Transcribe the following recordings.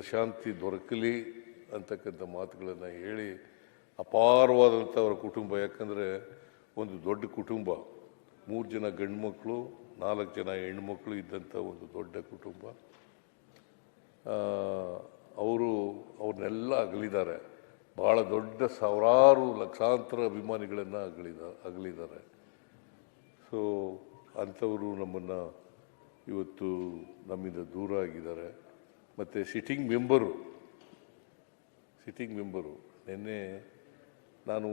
ಚಿರಶಾಂತಿ ದೊರಕಲಿ ಅಂತಕ್ಕಂಥ ಮಾತುಗಳನ್ನು ಹೇಳಿ ಅಪಾರವಾದಂಥ ಅವರ ಕುಟುಂಬ, ಯಾಕಂದರೆ ಒಂದು ದೊಡ್ಡ ಕುಟುಂಬ, 3 ಜನ ಗಂಡು ಮಕ್ಕಳು 4 ಜನ ಹೆಣ್ಮಕ್ಳು ಇದ್ದಂಥ ಒಂದು ದೊಡ್ಡ ಕುಟುಂಬ. ಅವ್ರನ್ನೆಲ್ಲ ಅಗಲಿದ್ದಾರೆ. ಭಾಳ ದೊಡ್ಡ ಸಾವಿರಾರು ಲಕ್ಷಾಂತರ ಅಭಿಮಾನಿಗಳನ್ನು ಅಗಲಿದ್ದಾರೆ. ಸೊ ಅಂಥವರು ನಮ್ಮನ್ನು ಇವತ್ತು ನಮ್ಮಿಂದ ದೂರ ಆಗಿದ್ದಾರೆ. ಮತ್ತು ಸಿಟ್ಟಿಂಗ್ ಮೆಂಬರು ನಿನ್ನೆ ನಾನು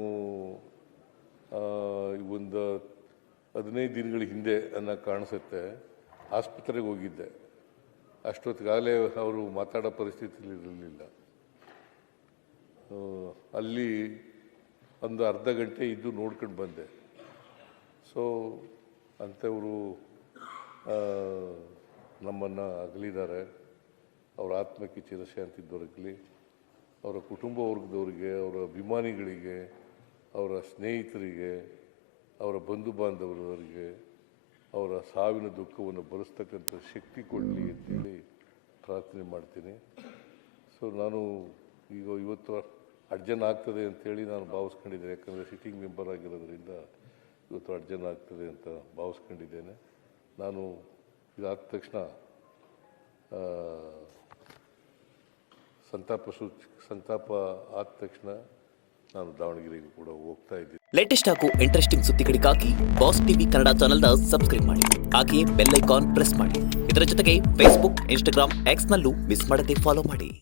ಒಂದು 15 ದಿನಗಳ ಹಿಂದೆ ಕಾಣಿಸುತ್ತೆ ಆಸ್ಪತ್ರೆಗೆ ಹೋಗಿದ್ದೆ. ಅಷ್ಟೊತ್ತಿಗಾಗಲೇ ಅವರು ಮಾತಾಡೋ ಪರಿಸ್ಥಿತಿಯಲ್ಲಿ ಇರಲಿಲ್ಲ. ಅಲ್ಲಿ ಒಂದು ಅರ್ಧ ಗಂಟೆ ಇದ್ದು ನೋಡ್ಕೊಂಡು ಬಂದೆ. ಸೊ ಅಂಥವರು ನಮ್ಮನ್ನು ಅಗಲಿದ್ದಾರೆ. ಅವರ ಆತ್ಮಕ್ಕೆ ಚಿರಶಾಂತಿ ದೊರಕಲಿ. ಅವರ ಕುಟುಂಬ ವರ್ಗದವರಿಗೆ, ಅವರ ಅಭಿಮಾನಿಗಳಿಗೆ, ಅವರ ಸ್ನೇಹಿತರಿಗೆ, ಅವರ ಬಂಧು ಬಾಂಧವರಿಗೆ ಅವರ ಸಾವಿನ ದುಃಖವನ್ನು ಭರಿಸ್ತಕ್ಕಂಥ ಶಕ್ತಿ ಕೊಡಲಿ ಅಂತೇಳಿ ಪ್ರಾರ್ಥನೆ ಮಾಡ್ತೀನಿ. ಸೊ ನಾನು ಇವತ್ತು ಅರ್ಜೆಂಟ್ ಆಗ್ತದೆ ಅಂತೇಳಿ ನಾನು ಭಾವಿಸ್ಕೊಂಡಿದ್ದೇನೆ. ಯಾಕಂದರೆ ಸಿಟ್ಟಿಂಗ್ ಮೆಂಬರ್ ಆಗಿರೋದ್ರಿಂದ ಇವತ್ತು ಅರ್ಜೆಂಟ್ ಆಗ್ತದೆ ಅಂತ ಭಾವಿಸ್ಕೊಂಡಿದ್ದೇನೆ. ನಾನು ಇದಾದ ತಕ್ಷಣ ಸಂತಾಪ ಆದ ತಕ್ಷಣ ನಾನು ದಾವಣಗೆರೆಗೆ ಕೂಡ ಹೋಗ್ತಾ ಇದ್ದೀನಿ. ಲೇಟೆಸ್ಟ್ ಹಾಗೂ ಇಂಟ್ರೆಸ್ಟಿಂಗ್ ಸುದ್ದಿಗಳಿಗಾಗಿ ಬಾಸ್ ಟಿವಿ ಕನ್ನಡ ಚಾನೆಲ್ನ ಸಬ್ಸ್ಕ್ರೈಬ್ ಮಾಡಿ. ಹಾಗೆಯೇ ಬೆಲ್ ಐಕಾನ್ ಪ್ರೆಸ್ ಮಾಡಿ. ಇದರ ಜೊತೆಗೆ ಫೇಸ್ಬುಕ್, ಇನ್ಸ್ಟಾಗ್ರಾಮ್, ಎಕ್ಸ್ನಲ್ಲೂ ಮಿಸ್ ಮಾಡದೆ ಫಾಲೋ ಮಾಡಿ.